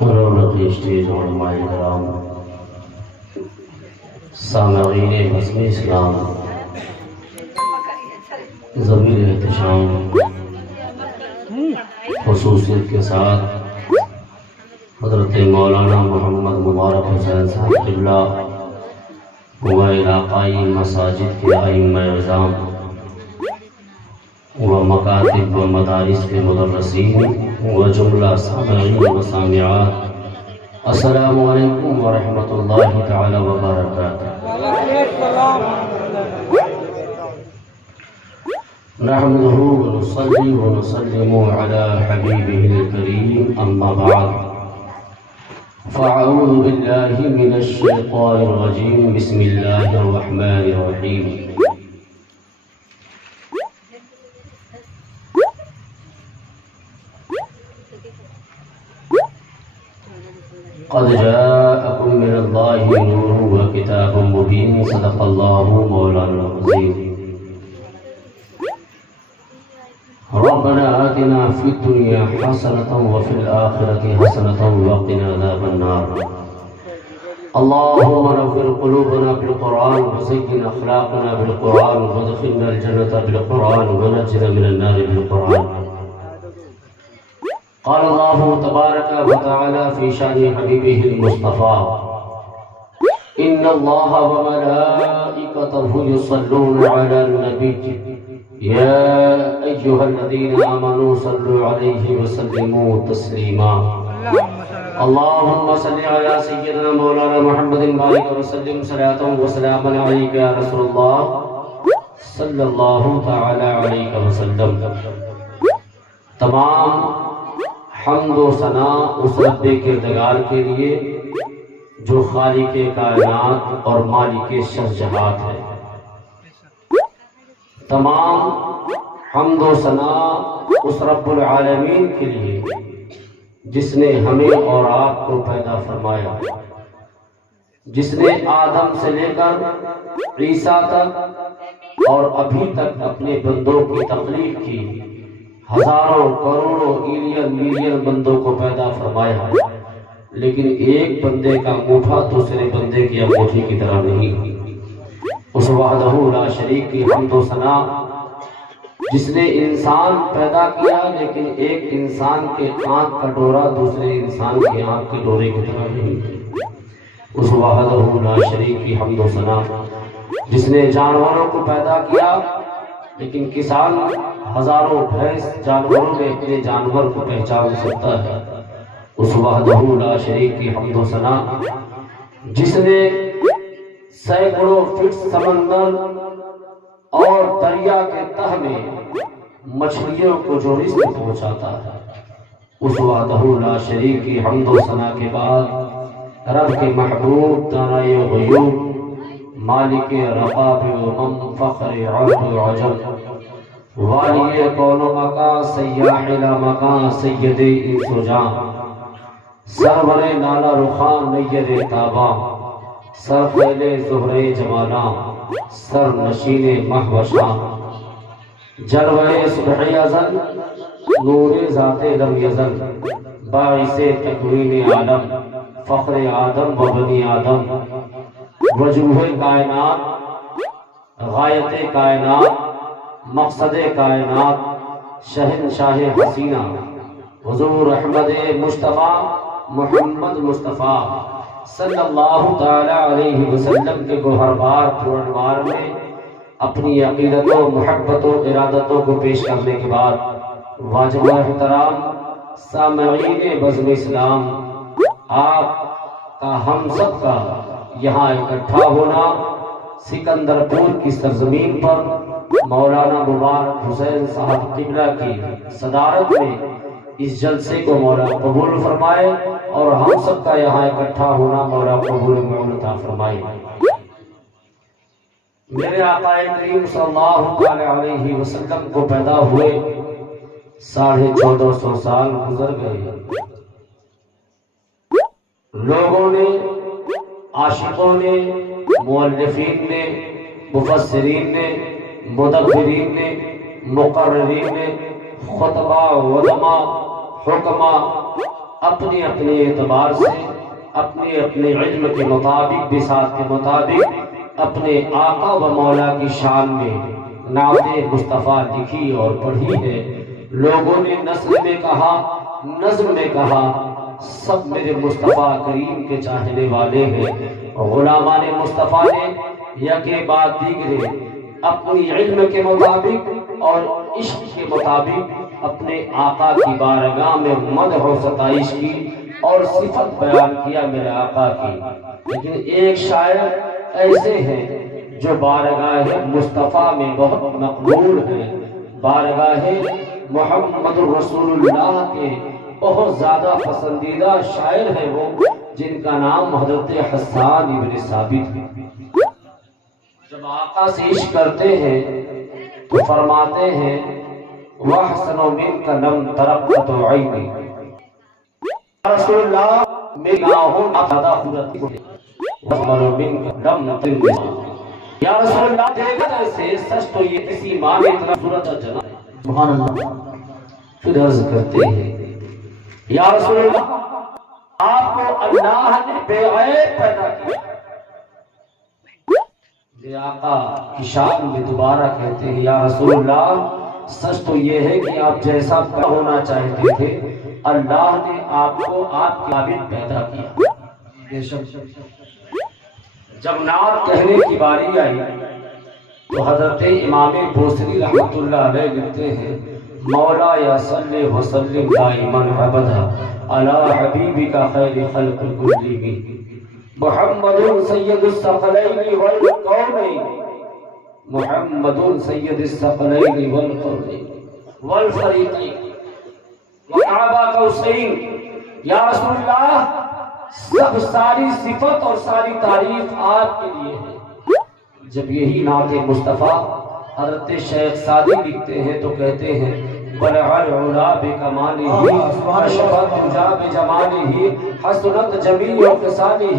رونق اسٹیج علماء کرام، سامعین مسجد اسلام، ضمیر احتشام خصوصیت کے ساتھ حضرت مولانا محمد مبارک حسین صاحب قبلہ و علاقائی مساجد کے ائمہ اعظام و مکاتب و مدارس کے مدرسین و جملہ سامعین و سامعات، السلام علیکم ورحمۃ اللہ تعالی وبرکاتہ۔ نحمده ونصلي ونسلم على حبيبه الكريم، أما بعد، فأعوذ بالله من الشيطان الرجيم، بسم الله الرحمن الرحيم۔ قد جاءكم من الله نور وكتاب مبين، صدق الله مولانا العظيم۔ ربنا آتنا في الدنيا حسنة وفي الآخرة حسنة وقنا عذاب النار۔ اللهم نور قلوبنا بالقرآن وزين أخلاقنا بالقرآن وادخلنا الجنة بالقرآن ونجنا من النار بالقرآن۔ قال الله تبارك وتعالى في شأن حبيبه المصطفى: إن الله وملائكته يصلون على النبي يا أيها الذين آمنوا صلوا عليه وسلموا تسليما۔ اللهم صل على سيدنا مولانا محمد بارك وسلم صلاة وسلاما عليك يا رسول الله صلی اللہ تعالی علیہ وسلم۔ تمام حمد و ثنا اس رب کردگار کے لیے جو خالق کائنات اور مالک شرجہات ہے۔ تمام حمد و ثنا اس رب العالمین کے لیے جس نے ہمیں اور آپ کو پیدا فرمایا، جس نے آدم سے لے کر عیسیٰ تک اور ابھی تک اپنے بندوں کی تخلیق کی، ہزاروں کروڑوں ملین بندوں کو پیدا فرمایا، لیکن ایک بندے کا انگوٹھا دوسرے بندے کی انگوٹھی کی طرح نہیں۔ اس وحدہ لا شریک کی حمد و ثنا جس نے انسان پیدا کیا، لیکن ایک انسان کے آنکھ کا ڈورا دوسرے انسان کے آنکھ کے ڈورے کی طرح نہیں۔ اس وحدہ لا شریک کی حمد و ثنا جس نے جانوروں کو پیدا کیا، لیکن کسان ہزاروں بھینس جانوروں میں اپنے جانور کو پہچان سکتا ہے۔ اس وحدہ لا شریک کی حمد و ثنا جس نے سینکڑوں فٹ سمندر اور دریا کے تہ میں مچھلیوں کو جو رزق پہنچاتا ہے۔ اس وحدہ لا شریک کی حمد و ثنا کے بعد رب کے محبوب دانائے غیوب مالک رقاب و فخر عرب و عجم والی کون و مکان سیاح لا مکان سید انس و جان سرور لالا رخان نیر تاباں سر خیل زہر جمالاں سر نشین مہوشاں جلوہ صبح ازل نور ذات لم یزل باعث تکوین عالم فخر آدم و بنی آدم وجوہ کائنات غایت کائنات مقصد کائنات شہنشاہ حسینہ حضور احمد مصطفیٰ محمد مصطفیٰ صلی اللہ تعالی علیہ وسلم کے گوہربار پورنوار میں اپنی عقیدتوں محبتوں ارادتوں کو پیش کرنے کے بعد واجب احترام سامعین بزم اسلام، آپ کا ہم سب کا یہاں اکٹھا ہونا سکندرپور کی سرزمین پر مولانا مبارک حسین صاحب قبلہ کی صدارت میں اس جلسے کو مولا قبول فرمائے، اور ہم سب کا یہاں اکٹھا ہونا مولا قبول عطا فرمائے۔ میرے آقا کریم صلی اللہ علیہ وسلم کو پیدا ہوئے 1450 سال گزر گئے۔ لوگوں نے، عاشقوں نے، مؤلفین نے، مفسرین نے، مدبرین نے مقررین خطبہ علماء حکماء اپنے اپنے اعتبار سے اپنے اپنے علم کے مطابق بساط کے مطابق اپنے آقا و مولا کی شان میں نعت مصطفیٰ لکھی اور پڑھی ہے۔ لوگوں نے نثر میں کہا، نظم میں کہا، سب میرے مصطفیٰ کریم کے چاہنے والے ہیں۔ غلامان مصطفیٰ نے یکے بعد دیگرے اپنی علم کے مطابق اور عشق کے مطابق اپنے آقا کی بارگاہ میں مدح و ستائش کی اور صفت بیان کیا میرے آقا کی۔ لیکن ایک شاعر ایسے ہیں جو بارگاہ مصطفیٰ میں بہت مقبول ہیں، بارگاہ محمد رسول اللہ کے بہت زیادہ پسندیدہ شاعر ہیں وہ، جن کا نام حضرت حسان ابن ثابت ہے۔ جب آقا سے عشق کرتے ہیں تو فرماتے ہیں وَأَحْسَنُ مِنْكَ لَمْ تَرَقَّتُ عَيْنِي، رسول اللہ میری آنکھوں زیادہ خوبصورت وَأَحْسَنُ مِنْكَ لَمْ تَرَقَّتُ، یا رسول اللہ دیکھا ایسے سچ تو یہ کسی ماں نے اتنا صورت جنا ہے۔ سبحان اللہ۔ پھر عرض کرتے ہیں یا رسول اللہ آپ کو اللہ نے بے عیب پیدا کیا۔ یہ آقا کی شان میں دوبارہ کہتے ہیں یا رسول اللہ سچ تو یہ ہے کہ آپ جیسا ہونا چاہتے تھے اللہ نے آپ کو آپ کے قابل پیدا کیا۔ جب نعت کہنے کی باری آئی تو حضرت امام بوصری رحمۃ اللہ علیہ لکھتے ہیں مولا یا صلی وسلم دائما ابدا علی حبیبک خیر خلق کلہم محمد سید الثقلین والقونین، محمد سید الثقلین والقونین والفریقین وقعبہ قوسین۔ یا رسول اللہ سب ساری صفت اور ساری تعریف آپ کے لیے ہے۔ جب یہی نعت مصطفیٰ حضرت شیخ سعدی لکھتے ہیں تو کہتے ہیں بلغ العلا بکمالہ کشف الدجا بجمالہ حسنت جمیع خصالہ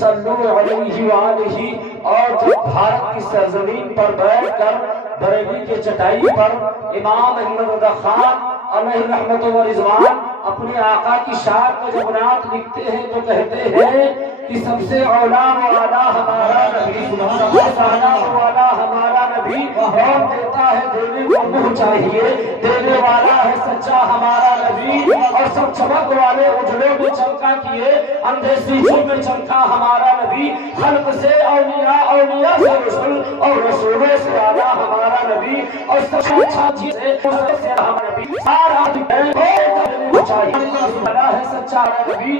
صلوا علیہ وآلہ۔ اور جب بھارت کی سرزمین پر بیٹھ کر بریلی کے چٹائی پر امام احمد رضا خان علیہ رحمت و رضوان اپنے آقا کی شان میں جب نعت لکھتے ہیں تو کہتے ہیں کہ سب سے اولا و اعلیٰ ہمارا نبی، سب سے اعلیٰ و اعلیٰ ہمارا نبی، اور دیتا ہے دینے کو منہ چاہیے، دینے والا ہے سچا ہمارا نبی، اور سب چمک والے اجڑوں میں چمکا کیے اندھے سیچوں میں چمکا ہمارا نبی، خلق سے اولیاء، اولیاء سے رسول، اور رسولوں سے اعلیٰ ہمارا نبی، اور سب سے اچھا چیز ہے ہمارا نبی، سارا چاہیے اللہ ہے سچا نبی،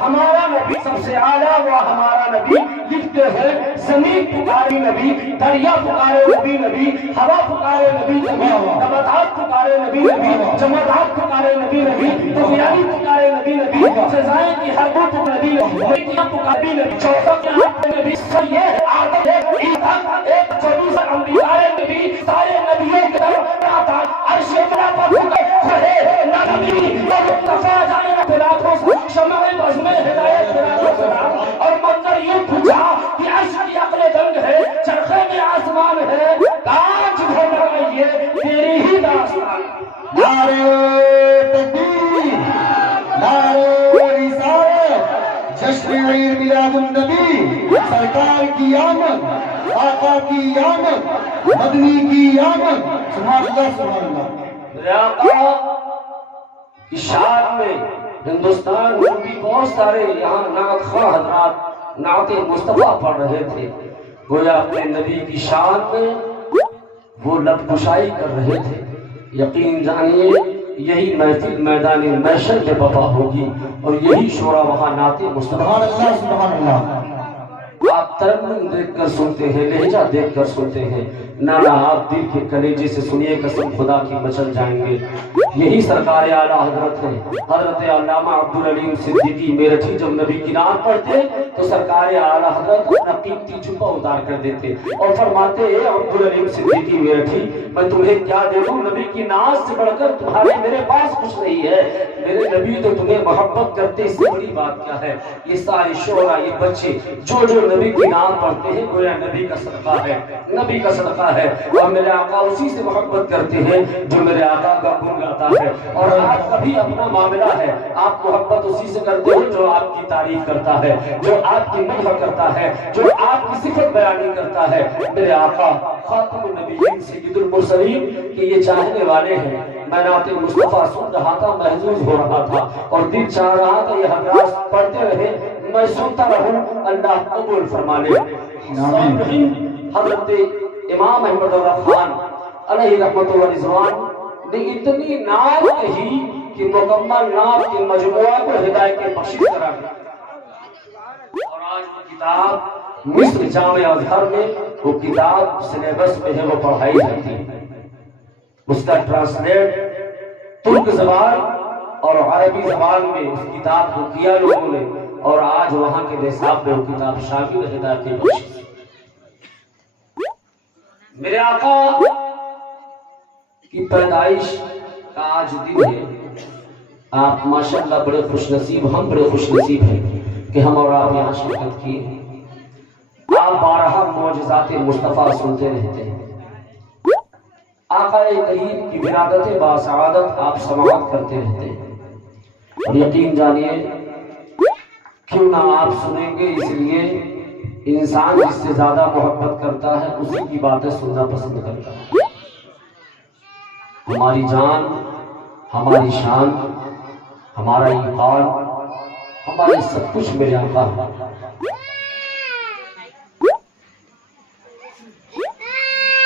ہمارا نبی سب سے اعلیٰ وہ ہمارا نبی۔ لکھتے ہیں زمین پکاری نبی، دریا پکارے نبی نبی، ہوا پکارے نبی نبی، نباتات پکارے نبی نبی، جمادات پکارے نبی نبی، دنیاوی پکارے نبی نبی، سزائیں کی ہر بت نبی نبی، پکاری نبی، چوتھا کے ہاتھ نبی، سب یہ ہے آدم ایک عیسیٰ ایک چوبیس انبیاء نبی، سارے نبیوں کے طرف آتا عرش بلا پر کھڑے نبی اور مصطفیٰ جانے میں لاکھوں سے شمع بزم میں ہدایت سلام، اور منظر یوں پوچھا کہ عرش کی عقل دنگ ہے، چرخے میں آسمان ہے، کاج بھر لگائیے تیری ہی داستان۔ نعرہ تکبیر، نعرہ رسالت، جشن عید میلاد النبی، سرکار کی آمد، آقا کی آمد، مدنی کی آمد، سبحان اللہ سبحان اللہ۔ میرے آقا کی شان میں ہندوستان میں بھی بہت سارے یہاں نعت خواہ حضرات نعت مصطفیٰ پڑھ رہے تھے، گویا اپنے نبی کی شان میں وہ لب کشائی کر رہے تھے۔ یقین جانیے یہی محفل میدان محشر میں بپا ہوگی اور یہی شورا وہاں نعت مصطفیٰ۔ سبحان اللہ سبحان اللہ۔ آپ ترنم دیکھ کر سنتے ہیں، لہجہ دیکھ کر سنتے ہیں، نانا آپ دل کے کلیجے سے سنیے قسم خدا کی مچل جائیں گے۔ یہی سرکار اعلیٰ حضرت ہیں، حضرت علامہ عبدالعلیم صدیقی میرٹھی جب نبی کی نعت پڑھتے تو سرکار اعلیٰ حضرت اپنا قیمتی جوبہ اتار کر دیتے اور فرماتے ہیں عبدالعلیم صدیقی میرٹھی میں تمہیں کیا دے دوں، نبی کی نعت سے بڑھ کر تمہارے میرے پاس کچھ نہیں ہے، میرے نبی تو تمہیں محبت کرتے، اس سے بڑی بات کیا ہے۔ یہ سارے شعراء، یہ بچے جو نبی کی نام پڑھتے ہیں گویا نبی کا صدقہ ہے، نبی کا صدقہ ہے، اور میرے آقا اسی سے محبت کرتے ہیں جو میرے آقا کا گن گاتا ہے۔ اور آپ کا بھی اپنا معاملہ ہے، آپ محبت اسی سے کرتے ہیں جو آپ کی تعریف کرتا ہے، جو آپ کی مدح کرتا ہے، جو آپ کی صفت بیانی کرتا ہے۔ میرے آقا خاتم النبیین سید المرسلین کہ یہ چاہنے والے ہیں۔ میں نعت مصطفیٰ سن رہا تھا، محظوظ ہو رہا تھا اور دل چاہ رہا تھا یہ حضرات پڑھتے رہے، میں سنتا رہوں، اللہ قبول فرما لے۔ حضرت امام احمد رضا خان علیہ رحمت و رضوان نے اتنی نعت کہی کہ مکمل نعت کے مجموعہ کو ہدایت کے بخشش کرا گیا، اور آج وہ کتاب مصر جامع ازہر میں وہ کتاب سلیبس میں ہے، وہ پڑھائی جاتی ہے۔ اس کا ٹرانسلیٹ ترک زبان اور عربی زبان میں اس کتاب کو کیا لوگوں نے، اور آج وہاں کے نصاب میں وہ کتاب شامل ہے ہدایت کے بخشش۔ میرے آقا کی پیدائش کا آج دن ہے، آپ ماشاءاللہ بڑے خوش نصیب، ہم بڑے خوش نصیب ہیں کہ ہم اور آپ یہاں شرکت کیے ہیں۔ آپ بارہا معجزات مصطفیٰ سنتے رہتے ہیں، آقا کریم کی ولادت باسعادت آپ سماعت کرتے رہتے ہیں، اور یقین جانیے کیوں نہ آپ سنیں گے، اس لیے انسان جس سے زیادہ محبت کرتا ہے اسی کی باتیں سننا پسند کرتا ہے۔ ہماری جان، ہماری شان، ہمارا ایمان، ہماری سب کچھ میرے آقا ہے۔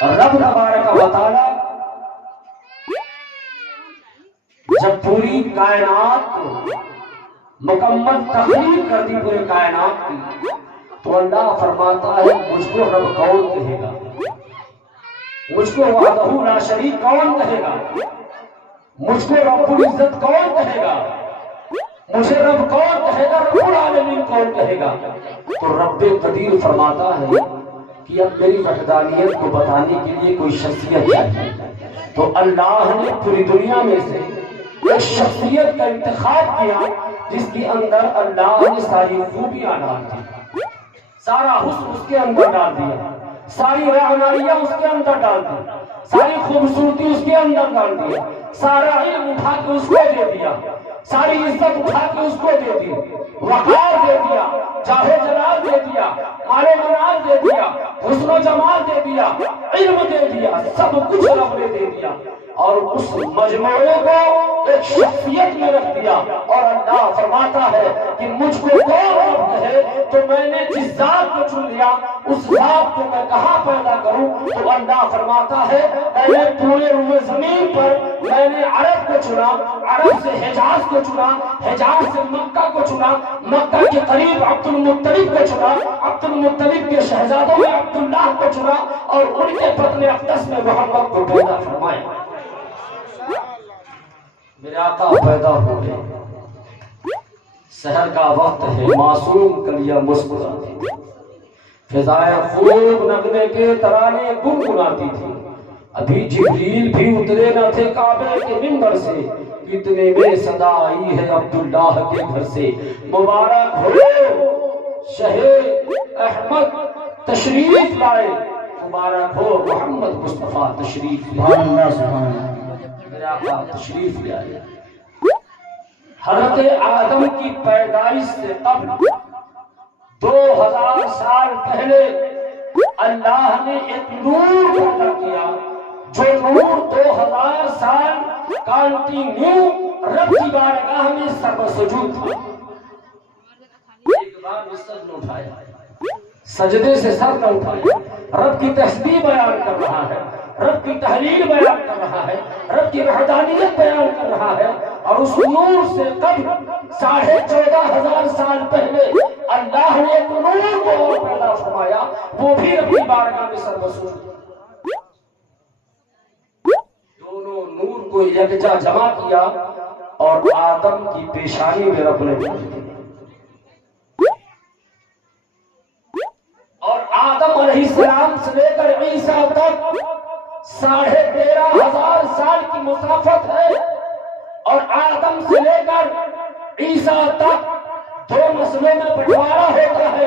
رب تبارک و تعالی جب پوری کائنات کو مکمل تخلیق کر دی، پورے کائنات کی، تو اللہ فرماتا ہے مجھ کو رب کون کہے گا، مجھ کو وحدہ لا شریک کون کہے گا، مجھ کو رب العزت کون کہے گا، مجھے رب کون کہے گا، رب العالمین کون کہے گا۔ تو رب قدیر فرماتا ہے کہ اب میری وحدانیت کو بتانے کے لیے کوئی شخصیت چاہیے، تو اللہ نے پوری دنیا میں سے ایک شخصیت کا انتخاب کیا جس کے اندر اللہ نے ساری خوبیاں ڈال دی، سارا حسن اس کے اندر ڈال دیا، ساری رعنائیاں اس کے اندر ڈال دی، ساری خوبصورتی اس کے اندر ڈال دیا، سارا علم اٹھا کے اس کو دے دیا، ساری عزت اٹھا کے اس کو دے دی، وقار دے دیا، جاہ جلال دے دیا، مال و منال دے دیا، حسن و جمال دے دیا، علم دے دیا، سب کچھ رب نے دے دیا، اور اس مجموعے کو ایک شخصیت میں رکھ دیا۔ اور اللہ فرماتا ہے کہ مجھ کو کون رب کہے، تو میں نے جس ذات کو چن لیا اس ذات کو میں کہاں پیدا کروں، تو اللہ فرماتا ہے میں نے پورے روئے زمین پر میں نے عرب کو چنا، عرب سے حجاز کو چنا، حجاز سے مکہ کو چنا، مکہ کے قریب عبد المطلب کو چنا، عبد المطلب کے شہزادوں میں عبداللہ کو چنا، اور ان کے پتن اقدس میں محمد کو پیدا فرمایا۔ میرے آقا پیدا ہو گئے، سحر کا وقت ہے، معصوم کلیاں مسکراتی، فضائے خوب نغمے کے ترانے گنگناتی تھی، ابھی جبریل بھی اترے نہ تھے کعبے کے منبر سے، اتنے میں صدا آئی ہے عبداللہ کے گھر سے، مبارک ہو شہ احمد تشریف لائے، مبارک ہو محمد مصطفیٰ تشریف لائے، میرے آقا تشریف لے آئے۔ حضرت آدم کی پیدائش سے قبل 2000 سال پہلے اللہ نے ایک نور پیدا کیا، جو نور 2000 سال کانٹینیو رب کی بارگاہ میں سربسجود تھا۔ ایک بار سر نہ اٹھایا، سجدے سے سر نہ اٹھایا، رب کی تسبیح بیان کر رہا ہے، رب کی تحلیل بیان کر رہا ہے، رب کی وحدانیت بیان کر رہا ہے، اور اس نور سے قبل 14,500 سال پہلے اللہ نے ایک نور کو پیدا فرمایا، وہ بھی رب کی بارگاہ میں سربسجود۔ دونوں نور کو یکجا جمع کیا اور آدم کی پیشانی میں رب نے ڈال دیا، اور آدم علیہ السلام سے لے کر عیسیٰ تک 13,500 سال کی مسافت ہے، اور آدم سے لے کر عیسیٰ تک 2 نسلوں میں بٹوارا ہوتا ہے۔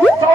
100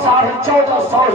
1450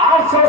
800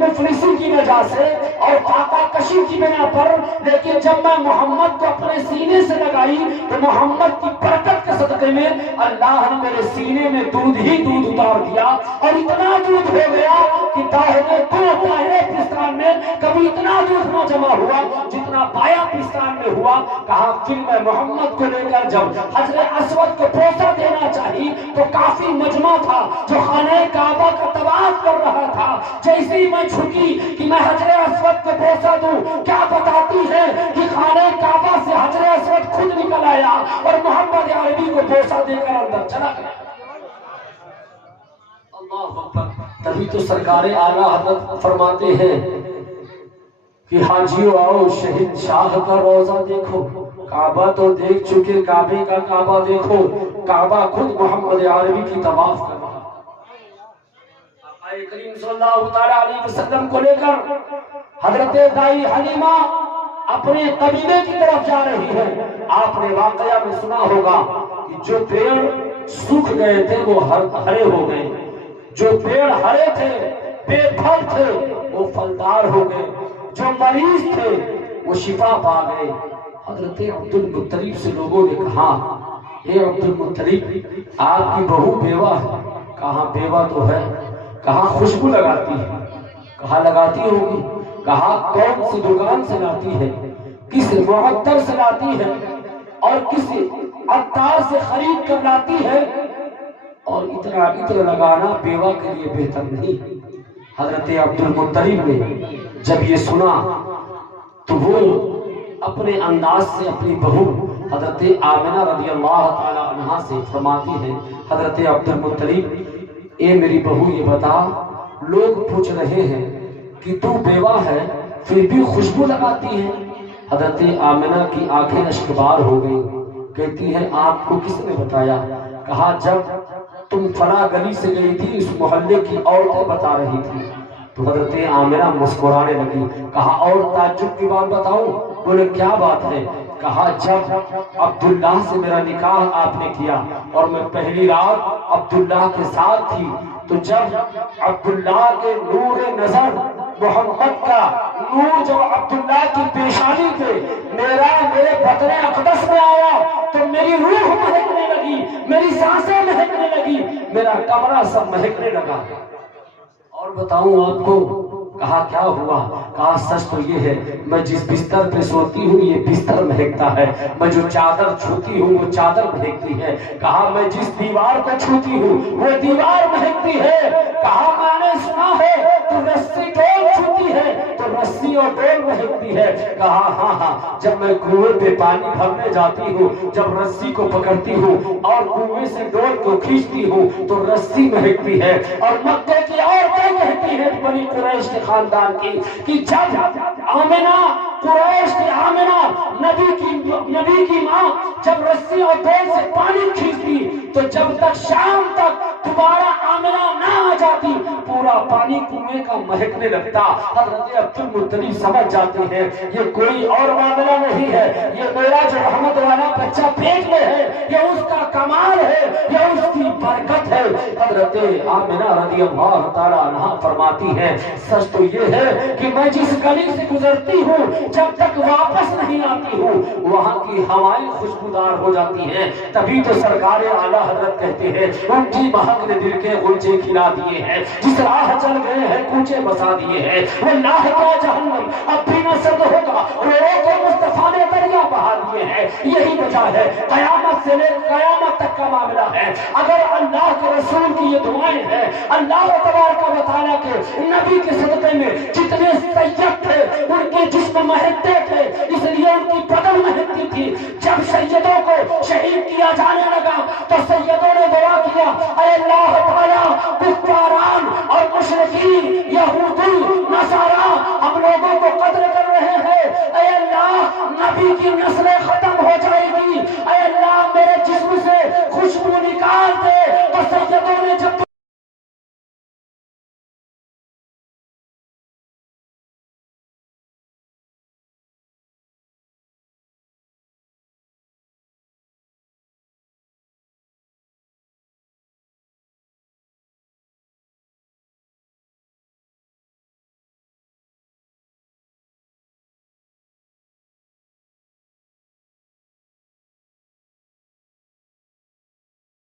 مفلسی کی وجہ سے اور فاقہ کشی کی بنا پر، لیکن جب میں محمد کو اپنے سینے سے لگائی تو محمد کی برکت کے صدقے میں اللہ نے میرے سینے میں دودھ ہی دودھ اتار دیا، اور اتنا دودھ ہو گیا کہ داہنے دائرے پستان میں کبھی اتنا دودھ نہ جمع ہوا جتنا بایاں پستان میں ہوا۔ کہا پھر میں محمد کو لے کر جب حجر اسود کو بوسہ دینا چاہی تو کافی مجمع تھا جو خانہ کعبہ کا طواف کر رہا تھا، جیسے ہی میں جھکی کہ میں حجر اسود کو بوسہ دوں، کیا بتاتی ہے کہ خانہ کعبہ سے حجر اسود خود نکل آیا اور محمد عربی کو بوسہ دے کر اندر چلا گیا۔ اللہ اکبر۔ تبھی تو سرکار اعلیٰ حضرت فرماتے ہیں کہ حاجیو آؤ شہید شاہ کا روزہ دیکھو، کعبہ تو دیکھ چکے، کعبے کا کعبہ دیکھو، کعبہ خود محمد عربی کی طواف کر رہا۔ آقا کریم صلی اللہ تعالی علیہ وسلم کو لے کر حضرت دائی حلیمہ اپنے قبیلے کی طرف جا رہی ہے۔ آپ نے واقعہ میں سنا ہوگا کہ جو پیڑ سوکھ گئے تھے وہ ہرے ہو گئے، جو پیڑ ہرے تھے بے پھل تھے وہ پھلدار ہو گئے، جو مریض تھے وہ شفا پا گئے۔ حضرت عبد المطلب سے لوگوں نے کہا اے عبد المطلب آپ کی بہو بیوہ ہے؟ کہا بیوہ تو ہے۔ کہا خوشبو لگاتی ہے؟ کہا لگاتی ہوگی۔ کہا کون سی دکان سے لاتی ہے، کس معطر سے لاتی ہے اور کس عطار سے خرید کر لاتی ہے، اور اتنا عطر لگانا بیوہ کے لیے بہتر نہیں۔ حضرت عبد المطلب نے جب یہ سنا تو وہ اپنے انداز سے اپنی بہو حضرت آمنہ رضی اللہ تعالی عنہا سے فرماتی ہے، حضرت عبد المطلب اے میری بہو یہ بتا، لوگ پوچھ رہے ہیں کہ تو بیوہ ہے پھر بھی خوشبو لگاتی ہے۔ حضرت آمنہ کی آنکھیں اشکبار ہو گئی، کہتی ہے آپ کو کس نے بتایا؟ کہا جب تم فلاں گلی سے گئی تھی اس محلے کی عورتیں بتا رہی تھی۔ تو حضرت آمنہ مسکرانے لگی۔ کہا اور تعجب کی بات بتاؤں؟ بولے کیا بات ہے؟ کہا جب عبداللہ سے میرا نکاح آپ نے کیا اور میں پہلی رات عبداللہ کے ساتھ تھی، تو جب عبداللہ کے نور نظر محمد کا نور جو عبداللہ کی پیشانی پہ میرے بدن اقدس میں آیا تو میری روح مہکنے لگی، میری سانسیں مہکنے لگی، میرا کمرہ سب مہکنے لگا۔ اور بتاؤں آپ کو؟ کہا کیا ہوا؟ کہا سچ تو یہ ہے میں جس بستر پہ سوتی ہوں یہ بستر مہکتا ہے، میں جو چادر چھوتی ہوں وہ چادر مہکتی ہے۔ کہا میں جس دیوار کو چھوتی ہوں وہ دیوار مہکتی ہے۔ کہا میں نے سنا ہے تو رسی ڈول چھوتی ہے تو رسی اور ڈول مہکتی ہے۔ کہا ہاں ہاں، جب میں کنویں پہ پانی بھرنے جاتی ہوں، جب رسی کو پکڑتی ہوں اور کنویں سے ڈول کو کھینچتی ہوں تو رسی مہکتی ہے۔ اور مکے کی عورتیں کہتی ہیں بنی قریش کے خاندان کی کہ جب آمنہ قریش کی آمنہ نبی کی ماں جب رسی اور ڈول سے پانی کھینچتی تو جب تک شام تک دوبارہ آمنہ نہ آ جاتی پورا پانی کنویں کا مہکنے لگتا۔ حضرت عبد المطلب سمجھ جاتے ہیں یہ کوئی اور معاملہ نہیں ہے، یہ میرا جو رحمت والا بچہ پیٹ میں ہے یہ اس کا کمال ہے، یہ اس کی برکت ہے۔ حضرت آمنہ رضی اللہ تعالی عنہا فرماتی ہے سچ تو یہ ہے کہ میں جس گلی سے گزرتی ہوں جب تک واپس نہیں آتی ہوں وہاں کی ہوائیں خوشبودار ہو جاتی ہیں۔ تبھی تو سرکار اعلیٰ حضرت کہتے ہیں ان کی مہک نے دل کے غنچے کھلا دیے ہیں، جس راہ چل گئے ہیں کوچے بسا دیے ہیں، وہ لاہ کا جہنم اب بھی نہ سرد ہوگا، رو کے مصطفیٰ نے دریا بہا دیے ہیں۔ یہی وجہ ہے قیامت سے لے قیامت تک کا معاملہ ہے، اگر اللہ کے رسول کی یہ دعائیں ہیں، اللہ تبارک و تعالیٰ کے نبی کے صدقے میں جتنے